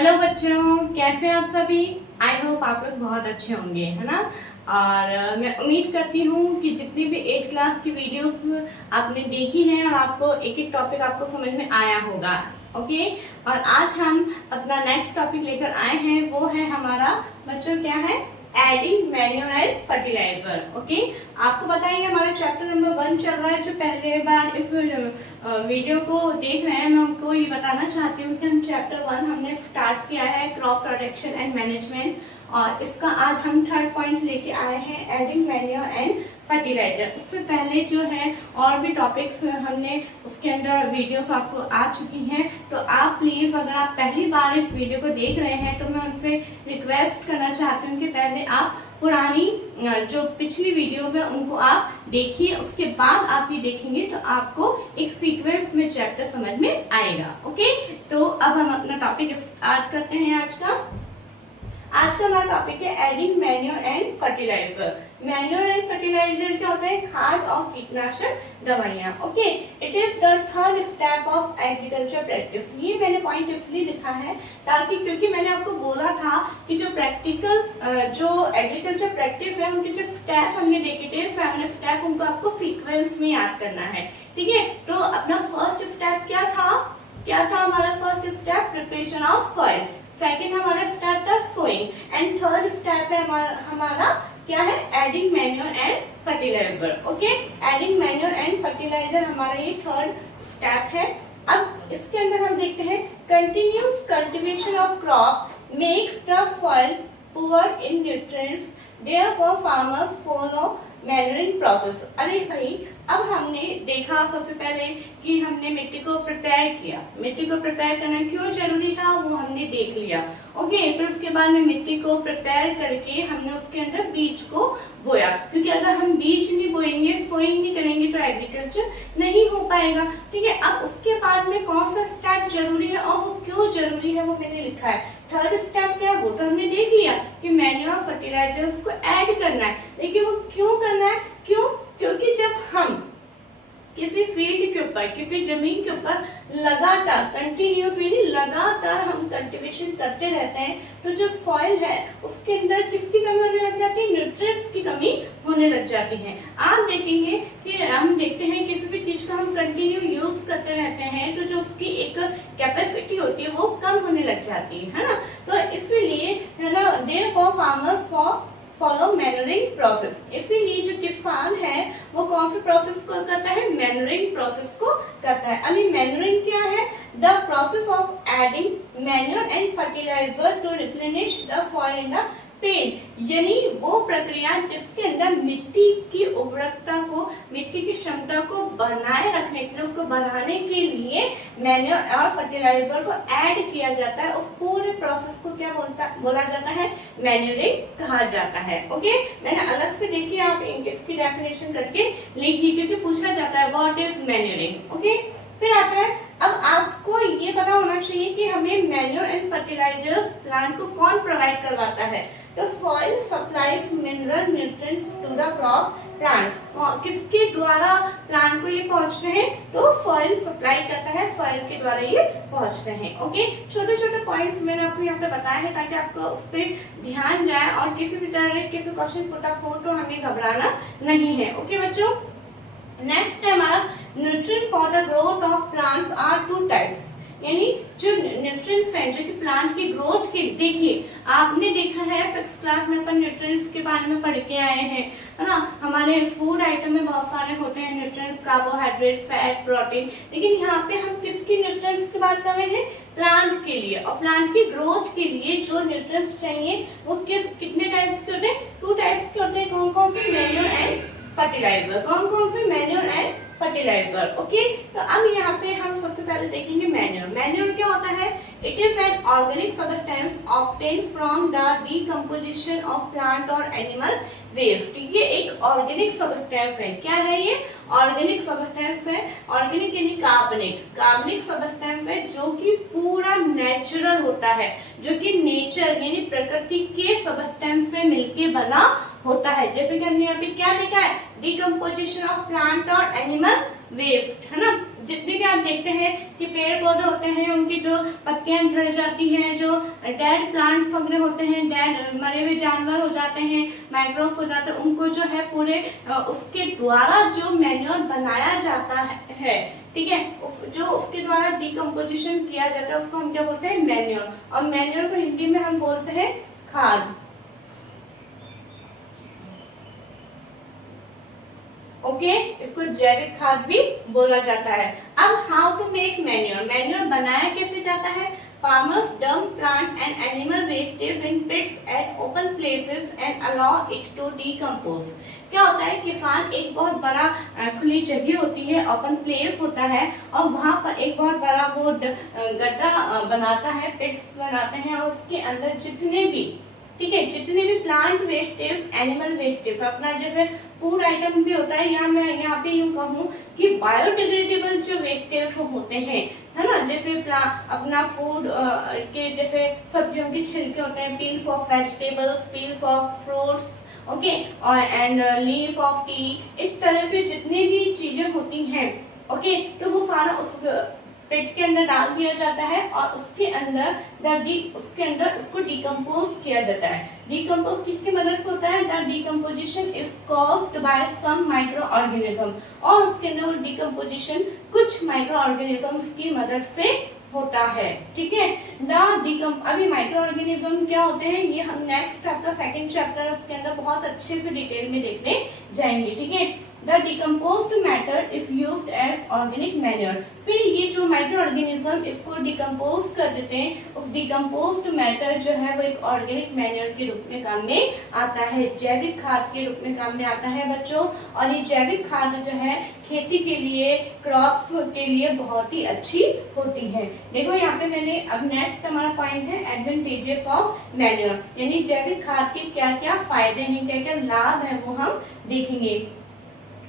Hello बच्चों, कैसे हैं आप सभी। आई होप आप लोग बहुत अच्छे होंगे, है ना। और मैं उम्मीद करती हूँ कि जितनी भी 8th क्लास की वीडियोस आपने देखी हैं और आपको एक एक टॉपिक आपको समझ में आया होगा। ओके, और आज हम अपना नेक्स्ट टॉपिक लेकर आए हैं, वो है हमारा बच्चों क्या है, adding manure and fertiliser. Okay, आपको बताइए हमारा चैप्टर नंबर 1 चल रहा है। जो पहले बार इस वीडियो को देख रहे हैं, मैं उनको ये बताना चाहती हूँ कि हम चैप्टर 1 हमने स्टार्ट किया है, क्रॉप प्रोटेक्शन एंड मैनेजमेंट, और इसका आज हम 3rd पॉइंट लेके आए हैं, एडिंग मैन्योर एंड फर्टिलाइजर। उससे पहले जो है और भी टॉपिक्स हमने उसके अंदर वीडियोस आपको आ चुकी हैं, तो आप प्लीज अगर आप पहली बार इस वीडियो को देख रहे हैं तो मैं उनसे रिक्वेस्ट करना चाहती हूँ कि पहले आप पुरानी जो पिछली वीडियोस है उनको आप देखिए, उसके बाद आप ये देखेंगे तो आपको एक सीक्वेंस में चैप्टर समझ में आएगा। ओके, तो अब हम अपना टॉपिक स्टार्ट करते हैं। आज का हमारा टॉपिक है adding manure and fertiliser. Manure and fertiliser क्या होता है, खाद और कीटनाशक दवाइयाँ। Okay, it is the 3rd step of agriculture practice. ये मैंने पॉइंट इसलिए लिखा है ताकि, क्योंकि मैंने आपको बोला था कि जो प्रैक्टिकल जो एग्रीकल्चर प्रैक्टिस है उनके जो स्टेप हमने देखे थे, 7 स्टेप, उनको आपको सीक्वेंस में याद करना है। ठीक है, तो अपना फर्स्ट स्टेप क्या था हमारा first step, preparation of soil. Second हमारा स्टेप था सोइंग एंड 3rd स्टेप है हमारा क्या है, adding manure and fertiliser. Okay, adding manure and fertiliser हमारा ये 3rd स्टेप है। अब इसके अंदर हम देखते हैं, continuous cultivation of crop makes the soil poor in nutrients, therefore farmers follow manuring process. अरे भाई, अब हमने देखा सबसे पहले कि हमने मिट्टी को प्रिपेयर किया। मिट्टी को प्रिपेयर करना क्यों जरूरी था वो हमने देख लिया। ओके, फिर उसके बाद में मिट्टी को प्रिपेयर करके हमने उसके अंदर बीज को बोया, क्योंकि अगर हम बीज नहीं बोएंगे, सोइंग नहीं करेंगे तो एग्रीकल्चर नहीं हो पाएगा। ठीक है, अब उसके बाद में कौन सा स्टेप जरूरी है और वो क्यों जरूरी है वो मैंने लिखा है। 3rd स्टेप क्या है वो तो हमने देख लिया कि मैन्योर और फर्टिलाइजर्स को ऐड करना है, लेकिन वो क्यों करना है, क्योंकि जब हम किसी फील्ड के ऊपर, किसी जमीन के ऊपर लगातार कंटिन्यूसली लगातार हम कल्टीवेशन करते रहते हैं, तो जो सॉइल है उसके अंदर किसकी कमी होने लग जाती है, न्यूट्रिएंट्स की कमी होने लग जाती है। आप देखेंगे कि हम देखते हैं किसी भी चीज का हम कंटिन्यू यूज करते रहते हैं तो जो उसकी एक कैपेसिटी होती है वो कम होने लग जाती है ना। तो इसलिए है ना, therefore farmers follow manuring process. इसीलिए जो किसान है वो कौन से प्रोसेस को करता है, मैन्योरिंग प्रोसेस को करता है। अभी मैन्योरिंग क्या है, the process of adding manure and fertiliser to replenish the soil in the पेड़, यानी वो प्रक्रिया जिसके अंदर मिट्टी की उर्वरकता को, मिट्टी की क्षमता को बनाए रखने के लिए, उसको बढ़ाने के लिए मैन्योर और फर्टिलाइजर को ऐड किया जाता है। उस पूरे प्रोसेस को क्या बोला जाता है, मैन्योरिंग कहा जाता है। ओके, मैंने अलग से देखी, आप इसकी डेफिनेशन करके लिखिए क्योंकि पूछा जाता है व्हाट इज मैन्योरिंग। ओके, फिर आता है, अब आपको ये पता होना चाहिए कि हमें मैन्योर एंड फर्टिलाइजर्स प्लांट को कौन प्रोवाइड करवाता है। तो soil supplies mineral nutrients to the crop plants, किसके द्वारा प्लांट को ये पहुंचते हैं, तो सॉइल सप्लाई करता है, सॉइल के द्वारा ये पहुंचते हैं। ओके, छोटे छोटे पॉइंट्स मैंने आपको यहाँ पे बताया है ताकि आपको उस पर ध्यान जाए और किसी भी तरह के क्वेश्चन पुट अप हो तो हमें घबराना नहीं है। ओके बच्चों, नेक्स्ट है हमारा nutrient for the growth of plants are 2 types, यानी जो न्यूट्रिएंट्स हैं जो कि प्लांट की ग्रोथ के, देखिए आपने देखा है 6th क्लास में अपन न्यूट्रिएंट्स के बारे में पढ़ के आए हैं, है ना। हमारे फूड आइटम में बहुत सारे होते हैं न्यूट्रिएंट्स, कार्बोहाइड्रेट, फैट, प्रोटीन, लेकिन यहाँ पे हम किसकी न्यूट्रिएंट्स की बात कर रहे हैं, प्लांट के लिए। और प्लांट की ग्रोथ के लिए जो न्यूट्रिएंट्स चाहिए वो कितने टाइप्स के होते हैं, 2 टाइप्स के होते हैं। कौन कौन से, मैन्योर एंड फर्टिलाइजर। कौन कौन से, मैन्योर एंड फर्टिलाइजर। ओके, तो अब यहाँ पे हम सबसे पहले देखेंगे मैन्योर। मैन्योर क्या होता है, it is an organic substance obtain from the decomposition of plant और एनिमल वेस्ट। ये एक ऑर्गेनिक सब्सटेंस है। क्या है ये, ऑर्गेनिक सब्सटेंस है। ऑर्गेनिक यानी कार्बनिक सब्सटेंस है जो कि पूरा नेचुरल होता है, जो कि नेचर यानी प्रकृति के सब्सटेंस से मिलके बना होता है। जैसे कि हमने यहाँ पे क्या देखा है, डिकम्पोजिशन ऑफ प्लांट और एनिमल वेस्ट, है ना। जितने भी आप देखते हैं कि पेड़ पौधे होते हैं उनकी जो पत्तियां झड़ जाती हैं, जो डेड प्लांट्स वगैरह होते हैं, डेड मरे हुए जानवर हो जाते हैं, माइक्रोब हो जाते हैं, उनको जो है पूरे उसके द्वारा जो मैन्योर बनाया जाता है, ठीक है, जो उसके द्वारा डिकम्पोजिशन किया जाता है उसको हम क्या बोलते हैं, मैन्योर। और मैन्योर को हिंदी में हम बोलते हैं खाद। ओके, इसको जैविक खाद भी बोला जाता है। अब how to make manure, manure बनाया कैसे जाता है? Farmers dump plant and animal wastage in pits at open places and allow it to decompose. क्या होता है, किसान एक बहुत बड़ा खुली जगह होती है, ओपन प्लेस होता है, और वहां पर एक बहुत बड़ा वो गड्ढा बनाता है, पिट्स बनाते हैं, और उसके अंदर जितने भी, ठीक है, जितने भी प्लांट वेस्टेज, एनिमल वेस्टेज, अपना जैसे फूड आइटम भी होता है, या मैं यहाँ पे यूं कहूँ कि बायोडिग्रेडेबल जो वेस्टेज होते हैं, है ना, जैसे अपना फूड के जैसे सब्जियों के छिलके होते हैं, peels of vegetables, peels of fruits, okay, और एंड लीफ ऑफ टी, इस तरह से जितनी भी चीजें होती हैं, ओके, तो वो सारा उस पेट के अंदर डाल दिया जाता है, और उसके अंदर उसको डिकम्पोज किया जाता है। डिकम्पोज किसकी मदद से होता है? The decomposition is caused by some micro organism, और उसके अंदर वो डिकम्पोजिशन कुछ माइक्रो ऑर्गेनिजम्स की मदद से होता है, ठीक है। अभी माइक्रो ऑर्गेनिज्म क्या होते हैं ये हम नेक्स्ट चैप्टर, सेकंड चैप्टर, उसके अंदर बहुत अच्छे से डिटेल में देखने जाएंगे, ठीक है। The decomposed matter is used as organic manure. फिर ये जो माइक्रो ऑर्गेनिज्म इसको डिकम्पोज कर देते हैं, उस डिकम्पोज्ड मैटर जो है वो एक ऑर्गेनिक मैन्योर के रूप में काम में आता है, जैविक खाद के रूप में काम में आता है बच्चों। और ये जैविक खाद जो है खेती के लिए, क्रॉप्स के लिए बहुत ही अच्छी होती है। देखो यहाँ पे मैंने अब नेक्स्ट हमारा पॉइंट है एडवांटेजेस ऑफ मैन्योर, यानी जैविक खाद के क्या क्या फायदे हैं, क्या क्या लाभ है वो हम देखेंगे।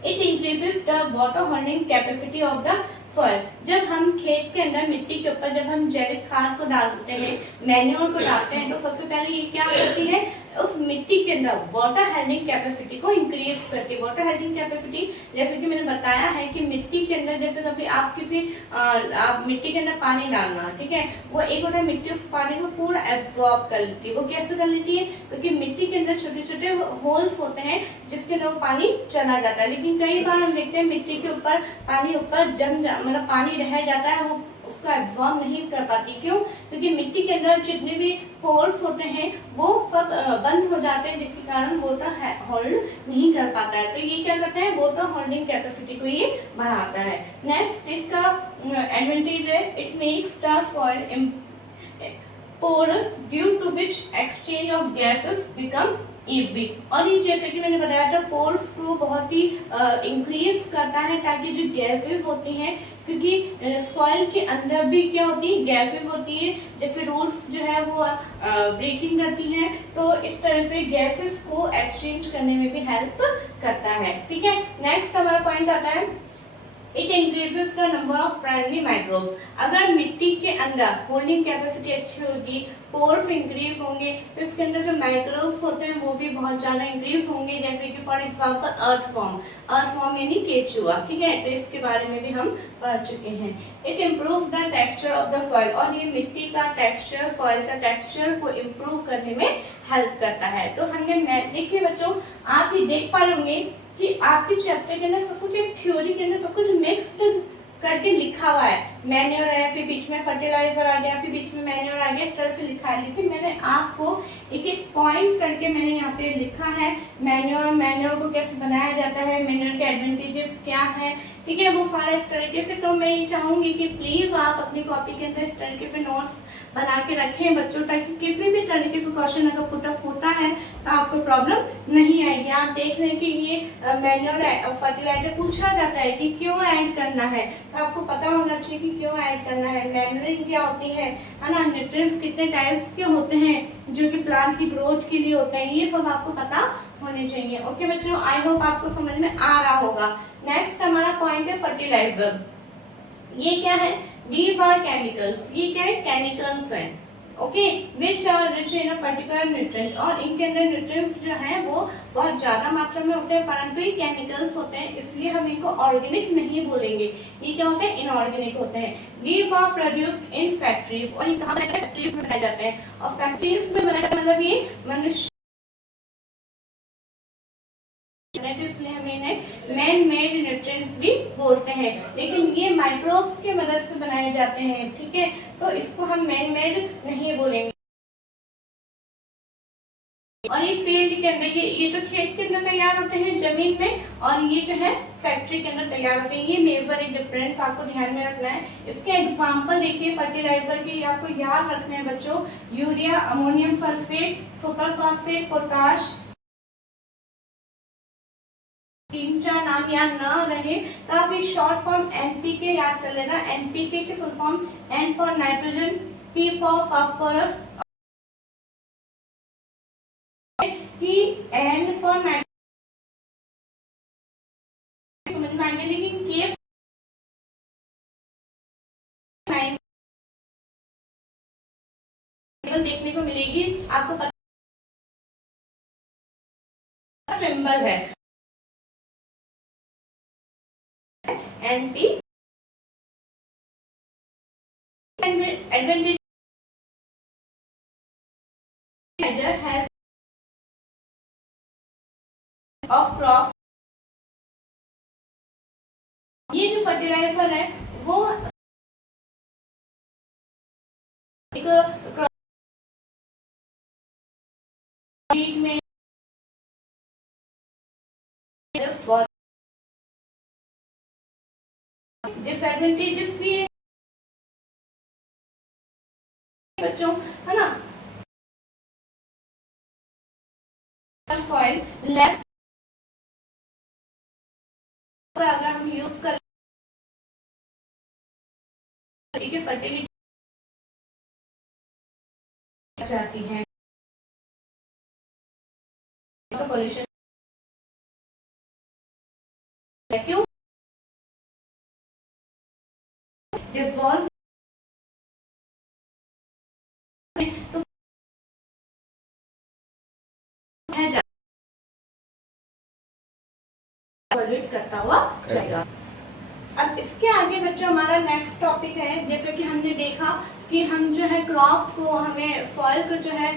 It increases the water holding capacity of the soil। जब हम खेत के अंदर मिट्टी के ऊपर जब हम जैविक खाद को डालते हैं, मैन्योर को डालते हैं, तो सबसे पहले ये क्या करती है, उस मिट्टी के अंदर वाटर होल्डिंग कैपेसिटी को इंक्रीज करती है। वाटर होल्डिंग कैपेसिटी जैसे कि मैंने बताया है कि मिट्टी के अंदर जैसे कभी आप आप मिट्टी के अंदर पानी डालना, ठीक है, वो एक होता है मिट्टी उस पानी को पूरा एब्जॉर्ब कर लेती है। वो कैसे कर लेती है? क्योंकि मिट्टी के अंदर छोटे छोटे होल्स होते हैं जिसके अंदर वो पानी चला जाता है। लेकिन कई बार हम देखते हैं मिट्टी के ऊपर पानी ऊपर मतलब पानी रह जाता है, वो उसका एब्जॉर्ब नहीं कर पाती। क्यों? क्योंकि मिट्टी के अंदर जितने भी पोर्स होते हैं वो सब बंद हो जाते हैं, जिसके कारण वाटर होल्ड नहीं कर पाता है। तो ये क्या करता है, वाटर होल्डिंग कैपेसिटी को ये बढ़ाता है। नेक्स्ट इसका एडवांटेज है, it makes the soil porous due to which exchange of gases become easy. और ये जैसे कि मैंने बताया था पोर्स को बहुत ही इंक्रीज करता है, ताकि जो गैसेस होती हैं, क्योंकि सॉइल के अंदर भी क्या होती है, गैसेस होती है, जैसे रूट्स जो है वो ब्रीथिंग करती हैं, तो इस तरह से गैसेस को एक्सचेंज करने में भी हेल्प करता है, ठीक है। नेक्स्ट हमारा पॉइंट आता है, it increases the number of primary microbes. अगर मिट्टी के अंदर होल्डिंग कैपेसिटी अच्छी होगी, पोर्स इंक्रीज होंगे, तो इसके अंदर जो माइक्रोब्स होते हैं वो भी बहुत ज्यादा इंक्रीज होंगे। जैसे कि फॉर एग्जांपल अर्थवॉर्म यानी केचुआ, ठीक है, तो इसके बारे में भी हम पढ़ चुके हैं। It improve the texture of the soil, और ये मिट्टी का टेक्सचर, सॉइल का टेक्सचर को इम्प्रूव करने में हेल्प करता है। तो हमें देखिए बच्चों, आप ये देख पा रहे होंगे कि आपके चैप्टर के अंदर सब कुछ, एक थ्योरी के अंदर सब कुछ मिक्स्ड करके लिखा हुआ है। मैन्योर है, फिर बीच में फर्टिलाइजर आ गया, फिर बीच में मैन्योर आ गया, इस तरह से लिखा है। लेकिन मैंने आपको एक एक पॉइंट करके मैंने यहाँ पे लिखा है, मैन्योर को कैसे बनाया जाता है, मैन्योर के एडवांटेजेस क्या है, ठीक है, वो सारा इस तरीके से। तो मैं ये चाहूंगी कि प्लीज आप अपनी कॉपी के अंदर इस तरीके से नोट्स बना के रखें बच्चों, ताकि किसी भी तरीके से क्वेश्चन अगर पुटअप होता है तो आपको प्रॉब्लम नहीं आएगी। आप देख लें कि ये मैन्योर फर्टिलाइजर पूछा जाता है कि क्यों ऐड करना है, तो आपको पता होना चाहिए कि क्यों ऐड करना है, मैन्योरिंग क्या होती है ना, न्यूट्रिएंट्स कितने टाइप्स के होते हैं जो कि प्लांट की ग्रोथ के लिए होते हैं, ये सब आपको पता होने चाहिए। ओके बच्चों, आई होप आपको समझ में आ रहा होगा। नेक्स्ट हमारा पॉइंट है फर्टिलाइजर। ये क्या है? These are chemicals। ये क्या है? केमिकल्स हैं। Okay, which are rich in a particular nutrient, और इनके अंदर न्यूट्रिएंट्स जो हैं वो बहुत ज़्यादा मात्रा में होते हैं, परंतु ये केमिकल्स होते हैं, इसलिए हम इनको ऑर्गेनिक नहीं बोलेंगे, ये क्या होते हैं, इनऑर्गेनिक होते हैं। Leaf are produced in factories, और ये कहाँ फैक्ट्रीज में बनाए जाते हैं, और फैक्ट्रीज में बनाए मतलब ये मनुष्य, इसलिए हम इन्हें मैन मेड न्यूट्रिएंट्स भी बोलते हैं, लेकिन ये माइक्रोब्स की मदद से बनाए जाते हैं, ठीक है, तो इसको हम मैन मेड नहीं बोलेंगे। और ये फील्ड के अंदर, ये तो खेत के अंदर तैयार होते हैं जमीन में, और ये जो है फैक्ट्री के अंदर तैयार होते हैं, ये मेजर एक डिफरेंस आपको ध्यान में रखना है। इसके एग्जांपल देखिए फर्टिलाइजर के, आपको याद रखने हैं बच्चों, urea, ammonium sulphate, super phosphate, potash, 3-4 नाम याद न रहे तो आप ये शॉर्ट फॉर्म एनपीके याद कर लेना। एनपीके की full form N for nitrogen, P for phosphorus, की एन फॉर नाइट्रोजन, समझ में आएंगे, लेकिन के देखने को मिलेगी, आपको पता सिंबल है NP. Advantage has of crop, ये जो फर्टिलाइजर है वो एक क्रॉप में डिसएडवांटेजेस भी है बच्चों, है ना, सॉइल लेफ्ट अगर हम यूज कर फर्टिलिटी जाती है, पॉल्यूशन क्यों डिवॉल्व तो पॉल्यूट करता हुआ जाएगा। अब इसके आगे बच्चों हमारा नेक्स्ट टॉपिक है, जैसे कि हमने देखा कि हम जो है क्रॉप को, हमें सॉइल को जो है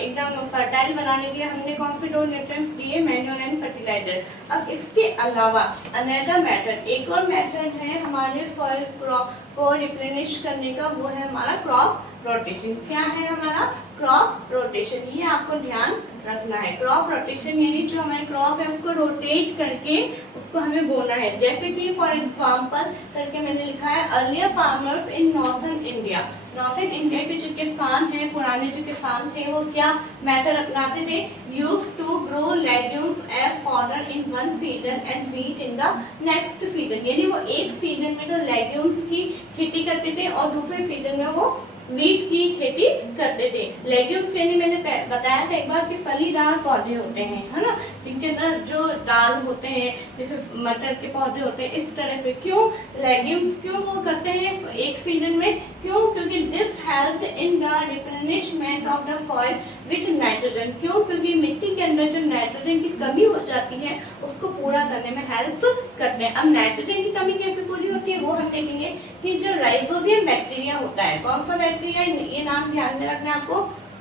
एकदम फर्टाइल बनाने के लिए हमने कौन से 2 न्यूट्रिएंट्स दिए, मैन्योर एंड फर्टिलाइजर। अब इसके अलावा अनदर मेथड, एक और मेथड है हमारे सॉइल क्रॉप को रिप्लेनिश करने का, वो है हमारा क्रॉप रोटेशन। क्या है हमारा क्रॉप रोटेशन, ये आपको ध्यान रखना है। क्रॉप रोटेशन यानी जो हमारे क्रॉप है उसको रोटेट करके उसको हमें बोना है। जैसे कि फॉर एग्जांपल करके मैंने लिखा है, earlier farmers in northern India, northern India के जो किसान हैं, पुराने जो किसान थे, वो क्या मेथड अपनाते थे, used to grow legumes as fodder in one season and wheat in the next season, यानी वो एक सीजन में तो लेग्यूम्स की खेती करते थे और दूसरे सीजन में वो वीट की खेती करते थे। लेग्यूम्स यानी मैंने बताया था एक बार कि फलीदार पौधे होते हैं, है ना, जिनके अंदर जो दाल होते हैं, जैसे मटर के पौधे होते हैं, इस तरह से। क्यों लेग्यूम्स क्यों वो करते हैं एक सीजन में, क्यों, क्योंकि this help in the replenishment of the soil with nitrogen. क्यों, क्योंकि मिट्टी के अंदर जो नाइट्रोजन की कमी हो जाती है उसको पूरा करने में हेल्प करते हैं। अब नाइट्रोजन की कमी कैसे पूरी होती है वो हम देखेंगे कि जो राइजोबियम बैक्टीरिया होता है, कौन सा बैक्टीरिया, ये नाम ध्यान में रखना है आपको,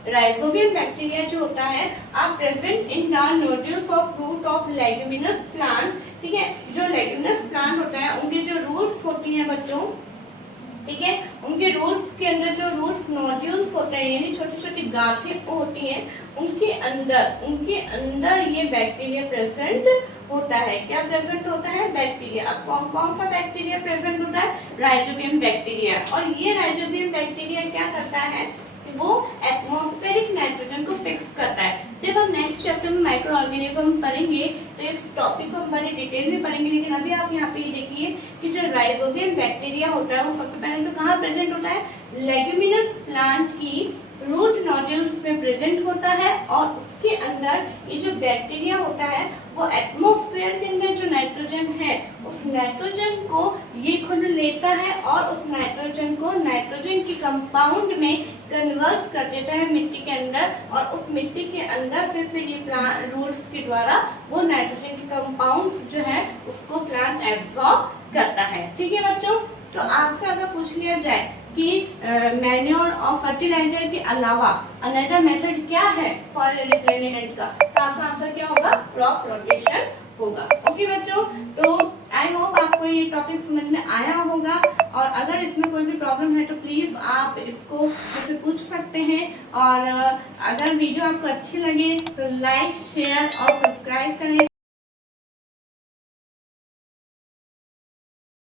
राइजोबियम बैक्टीरिया जो होता है are present in the nodules of root of leguminous plant, ठीक है, जो लेग्यूमिनस प्लांट होता है उनके जो रूट्स होती हैं बच्चों, ठीक है, उनके रूट्स के अंदर जो रूट्स नोड्यूल्स होते हैं यानी छोटी छोटी गांठें होती हैं, उनके अंदर ये बैक्टीरिया प्रेजेंट होता है। क्या प्रेजेंट होता है, बैक्टीरिया। अब कौन कौन सा बैक्टीरिया प्रेजेंट होता है, राइजोबियम बैक्टीरिया। और ये राइजोबियम बैक्टीरिया क्या करता है, वो एटमॉस्फेरिक नाइट्रोजन को फिक्स करता है। जब हम नेक्स्ट चैप्टर में माइक्रो ऑर्गेनिज्म पढ़ेंगे तो इस टॉपिक को हम बड़े डिटेल में पढ़ेंगे, लेकिन अभी आप यहाँ पे देखिए कि जो राइजोबियम बैक्टीरिया होता है वो सबसे पहले तो कहाँ प्रेजेंट होता है, लेग्यूमिनस प्लांट की रूट नोड्यूल मॉड्यूल्स में प्रेजेंट होता है और उसके अंदर ये जो बैक्टीरिया होता है वो एटमॉस्फेयर के अंदर जो नाइट्रोजन है उस नाइट्रोजन को ये खुद लेता है और उस नाइट्रोजन को नाइट्रोजन के कंपाउंड में कन्वर्ट कर देता है मिट्टी के अंदर, और उस मिट्टी के अंदर से फिर ये प्लांट रूट्स के द्वारा वो नाइट्रोजन के कंपाउंड्स जो है उसको प्लांट एब्जॉर्ब करता है। ठीक है बच्चों, तो आपसे अगर पूछ लिया जाए कि मैन्योर और फर्टिलाइजर के अलावा अनदर मेथड क्या है फॉर रिप्लेनिशमेंट का, तो आपका आंसर क्या होगा? क्रॉप रोटेशन होगा। ओके बच्चों, तो आई होप आपको ये टॉपिक समझ में आया होगा, और अगर इसमें कोई भी प्रॉब्लम है तो प्लीज आप इसको मुझसे पूछ सकते हैं, और अगर वीडियो आपको अच्छी लगे तो लाइक शेयर और सब्सक्राइब करें।